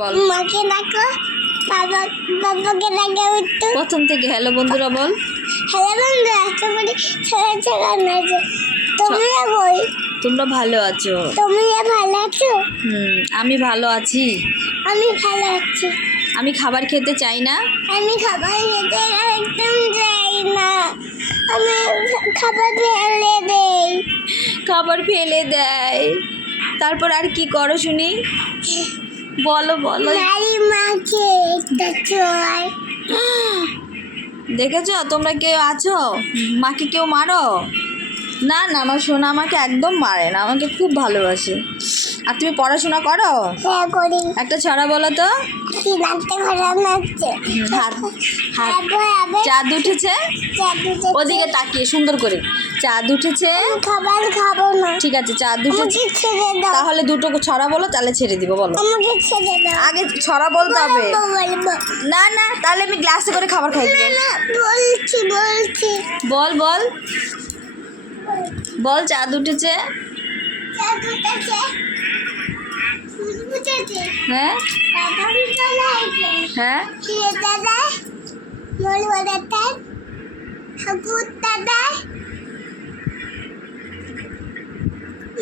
বল মাকে ডাকো, বাবাকে ডাকো একটু। প্রথম থেকে হ্যালো বন্ধুরা বল। হ্যালো বন্ধু, আজকে বলি ছোট ছোট আছে। তোমরা বল, তোমরা ভালো আছো? তোমরা ভালো আছো? আমি ভালো আছি। আমি ভালো আছি। আমি খাবার খেতে চাই না। আমি খাবার খেতে একদম চাই না। আমি খাবার ফেলে দেই। খাবার ফেলে দেয়। তারপর আর কি করো শুনি? বলো বলো। নারী মাকে একটা চোর। দেখেছো তোমরা কেউ আছো মাকে কেউ মারো না? না, আমার সোনা আমাকে একদম মারে না, আমাকে খুব ভালোবাসে। আর তুমি পড়াশোনা করো? হ্যাঁ করি। একটা ছড়া বলো তো। কি নাচতে ঘোরা নাচছে। হাত হাত চাঁদ উঠেছে, ওদিকে তাকিয়ে সুন্দর করে। চাঁদ উঠেছে। খাবার খাবো না। ঠিক আছে, চাঁদ উঠেছে। আমাকে ছেড়ে দাও। তাহলে দুটো ছড়া বলো, তাহলে ছেড়ে দিব। বলো। আমাকে ছেড়ে দাও। আগে ছড়া বলতে হবে। বলবো। না না, তাহলে আমি গ্লাসে করে খাবার খাই না দেবো। না, বলছি। বল বল বল। চাঁদ উঠেছে। চাঁদ উঠেছে। ফুল ফুটেছে। হ্যাঁ বাদাম চলাইছে। হ্যাঁ। হিরে দাদাই, মোল দাদাই, ঠাকুর দাদাই।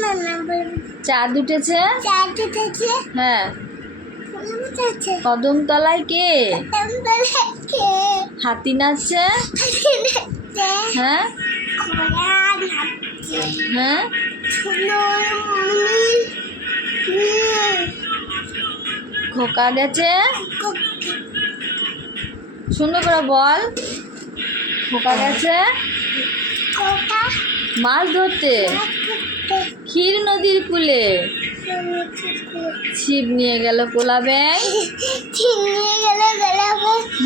না না বলবো। চাঁদ উঠেছে। চাঁদ উঠেছে। হ্যাঁ। ফুল ফুটেছে। কদম তলায় কে? বাদাম চলাইছে। হাতি নাচছে। হাসি নাচছে। হ্যাঁ ঘোড়া নাচছে। হ্যাঁ। খোকা গেছে। সুন্দর করে বল। খোকা গেছে মাছ ধরতে ক্ষীর নদীর কূলে। ছিপ নিয়ে গেল কোলা ব্যাং।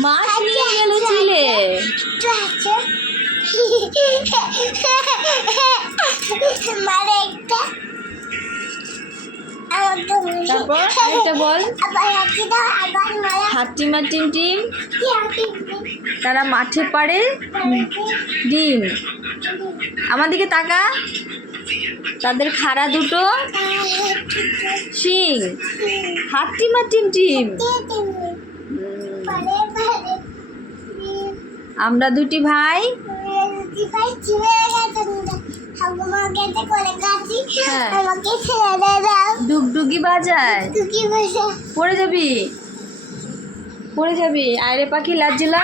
মাছ নিয়ে গেল চিলে। তারপর আরেকটা বল। হাতিমা টিম টিম তারা মাঠে পাড়ে ডিম। আমার দিকে তাকা। তাদের খাড়া দুটো শিং। হাতিমা টিম টিম আমরা দুটি ভাই। হ্যাঁ। ডুগডুগি বাজায়। পড়ে যাবি, পড়ে যাবি। আয়রে পাখি লাজ্জুলা।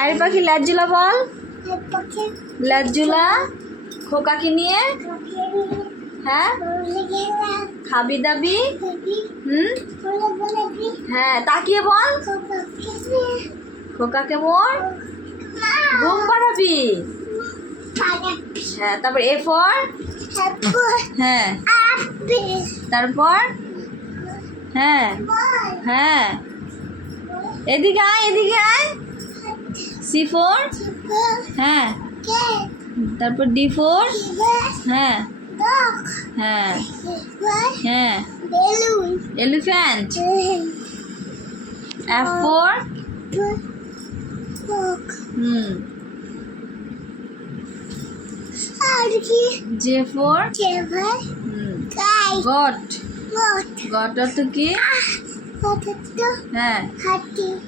আয়রে পাখি লাজ্জুলা বল। লাজ্জুলা খোকাকে নিয়ে। হ্যাঁ। খাবি দাবি। হ্যাঁ, তাকিয়ে বল। খোকাকে মোর ঘুম পাড়াবি। হ্যাঁ, তারপর এ ফর। হ্যাঁ, তারপর হ্যাঁ হ্যাঁ। এদিকে আয়, এদিকে আয়। C four. হ্যাঁ, তারপর ডি ফোর। হ্যাঁ হ্যাঁ হ্যাঁ। Elephant. F four. J four. Got. Got অর্থ কি? হ্যাঁ,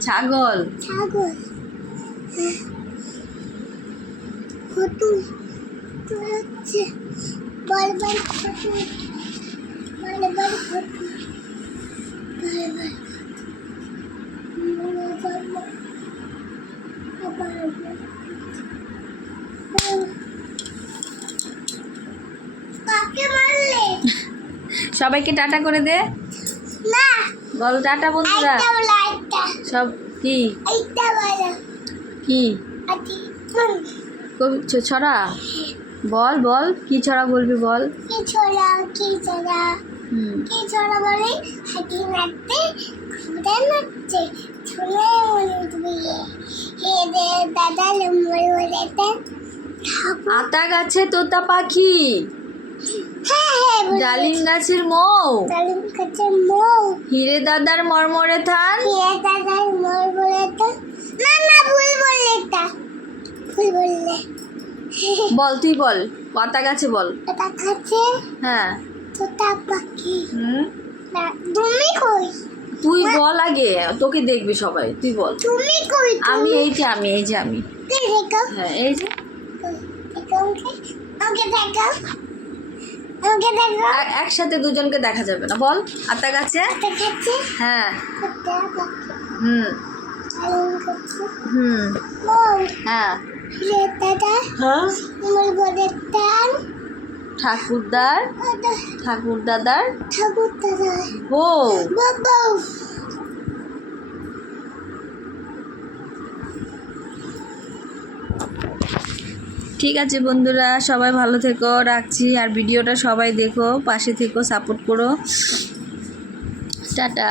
ছাগল। সবাইকে টাটা করে দে। বল টাটা বন্ধুরা সব। কি কি ছড়া বল বল। কি ছড়া বলবি বল। কি ছড়া বলে? হাতি নাচতে ঘুরে নাচছে শুনে উঠবি। হে দে দাদা লম্বর বলেতে আতা গাছে তোতা পাখি। ডালিম গাছের মৌ। হিরে দাদার মরমরে থান। না না, ভুল বললে এটা। ভুল বললে। বল তুই বল। পাতা গাছে বল। পাতা গাছে হ্যাঁ তোতা পাখি। হুম তুমি তুই বল আগে, তোকে দেখবি সবাই, তুই বল। তুমি কই? আমি এই যে আমি দেখো। হ্যাঁ এই যে ওকে দেখো। ওকে দেখো। একসাথে দুজনকে দেখা যাবে না, বল আত্মা কাছে। দেখাচ্ছে। হ্যাঁ দেখো। হুম হুম বল। হ্যাঁ দাদা হ্যাঁ আমার ঘরের টান ঠাকুরদার ঠাকুরদাদার ঠাকুর দাদা বউ। বাবা ঠিক আছে বন্ধুরা, সবাই ভালো থেকো, রাখছি। আর ভিডিওটা সবাই দেখো, পাশে থেকো, সাপোর্ট করো। টাটা।